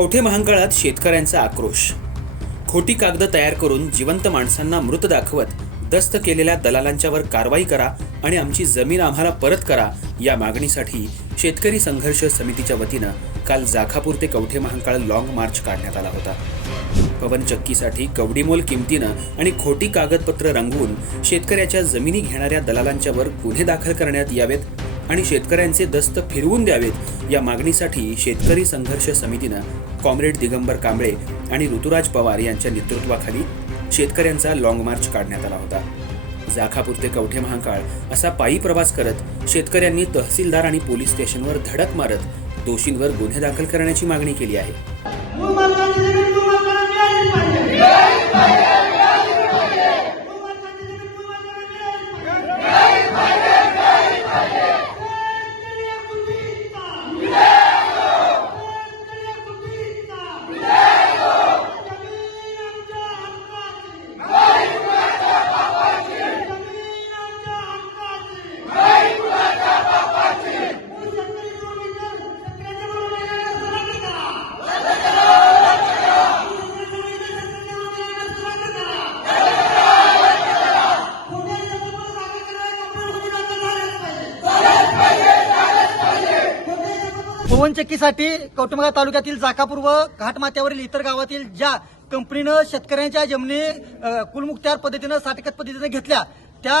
कवठे महांकाळात शेतकऱ्यांचा आक्रोश. खोटी कागद तयार करून जिवंत माणसांना मृत दाखवत दस्त केलेल्या दलालांच्यावर कारवाई करा आणि आमची जमीन आम्हाला परत करा या मागणीसाठी शेतकरी संघर्ष समितीच्या वतीनं काल जाखापूर ते कवठे महांकाळ लाँग मार्च काढण्यात आला होता. पवनचक्कीसाठी कवडीमोल किमतीनं आणि खोटी कागदपत्र रंगवून शेतकऱ्याच्या जमिनी घेणाऱ्या दलालांच्यावर गुन्हे दाखल करण्यात यावेत आणि शेतकऱ्यांचे दस्त फिरवून द्यावेत या मागणीसाठी शेतकरी संघर्ष समितीनं कॉम्रेड दिगंबर कांबळे आणि ऋतुराज पवार यांच्या नेतृत्वाखाली शेतकऱ्यांचा लाँग मार्च काढण्यात आला होता. जाखापूर ते कवठे महाकाळ असा पायी प्रवास करत शेतकऱ्यांनी तहसीलदार आणि पोलीस स्टेशनवर धडक मारत दोषींवर गुन्हे दाखल करण्याची मागणी केली आहे. पवनचक्कीसाठी कौटुंबा तालुक्यातील जाकापूर व घाटमाथ्यावरील इतर गावातील ज्या कंपनीनं शेतकऱ्यांच्या जमिनी कुलमुक्त्यार पद्धतीनं साठकत पद्धतीनं घेतल्या त्या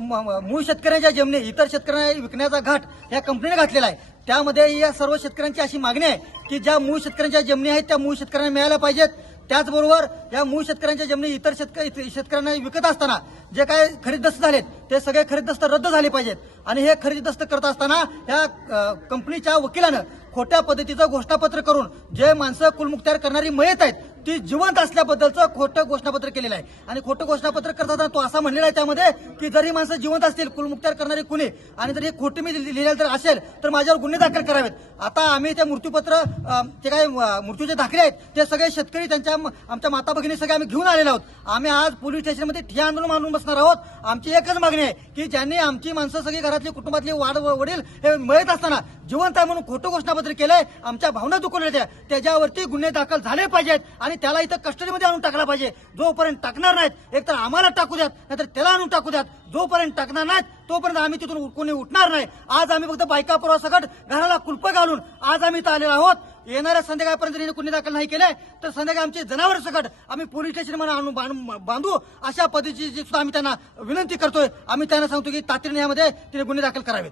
म- मूळ शेतकऱ्यांच्या जमिनी इतर शेतकऱ्यांना विकण्याचा घाट या कंपनीने घातलेला आहे. त्यामध्ये या सर्व शेतकऱ्यांची अशी मागणी आहे की ज्या मूळ शेतकऱ्यांच्या जमिनी आहेत त्या मूळ शेतकऱ्यांना मिळायला पाहिजेत. त्याचबरोबर या मूळ शेतकऱ्यांच्या जमिनी इतर शेतकरी शेतकऱ्यांना विकत असताना जे काय खरीददस्त झालेत ते सगळे खरीददस्त रद्द झाले पाहिजेत. आणि हे खरेदीदस्त करत असताना या कंपनीच्या वकिलानं खोट्या पद्धतीचं घोषणापत्र करून जे माणसं कुलमुखत्यार करणारी मयत आहेत ती जिवंत असल्याबद्दलचं खोटं घोषणापत्र केलेलं आहे. आणि खोटं घोषणापत्र करताना तो असा म्हणलेला आहे त्यामध्ये की जर ही माणसं जिवंत असतील कुलमुखत्यार करणारी कुणी आणि जर हे खोटे मी लिहिलेलं जर असेल तर माझ्यावर गुन्हे दाखल करावेत. आता आम्ही ते मृत्यूपत्र ते काय मृत्यूचे दाखले आहेत ते सगळे शेतकरी त्यांच्या आमच्या माता भगिनी सगळे आम्ही घेऊन आलेलो आहोत. आम्ही आज पोलीस स्टेशनमध्ये ठिया आंदोलन मानून बसणार आहोत. आमची एकच मागणी आहे की ज्यांनी आमची माणसं सगळी घरातली कुटुंबातली वाढ वडील हे मयत असताना जिवंत आहे म्हणून खोटं घोषणापत्र केलंय आमच्या भावना दुखवल्या त्या. त्याच्यावरती गुन्हे दाखल झाले पाहिजेत आणि त्याला इथं कस्टडीमध्ये आणून टाकला पाहिजे. जोपर्यंत टाकणार नाहीत एकतर आम्हाला टाकू द्यात नाहीतर त्याला आणून टाकू द्यात. जोपर्यंत टाकणार नाहीत तोपर्यंत आम्ही तिथून कोणी उठणार नाही. आज आम्ही फक्त बायका पुरवा सकट घराला कुलप घालून आज आम्ही इथं आलेलो आहोत. येणाऱ्या संध्याकाळपर्यंत गुन्हे दाखल नाही केले तर संध्याकाळी आमचे जनावर सकट आम्ही पोलीस स्टेशनमध्ये आणून बांधून- बांधू. अशा पद्धतीची सुद्धा आम्ही त्यांना विनंती करतोय. आम्ही त्यांना सांगतो की तातडीने यामध्ये तिने गुन्हे दाखल करावेत.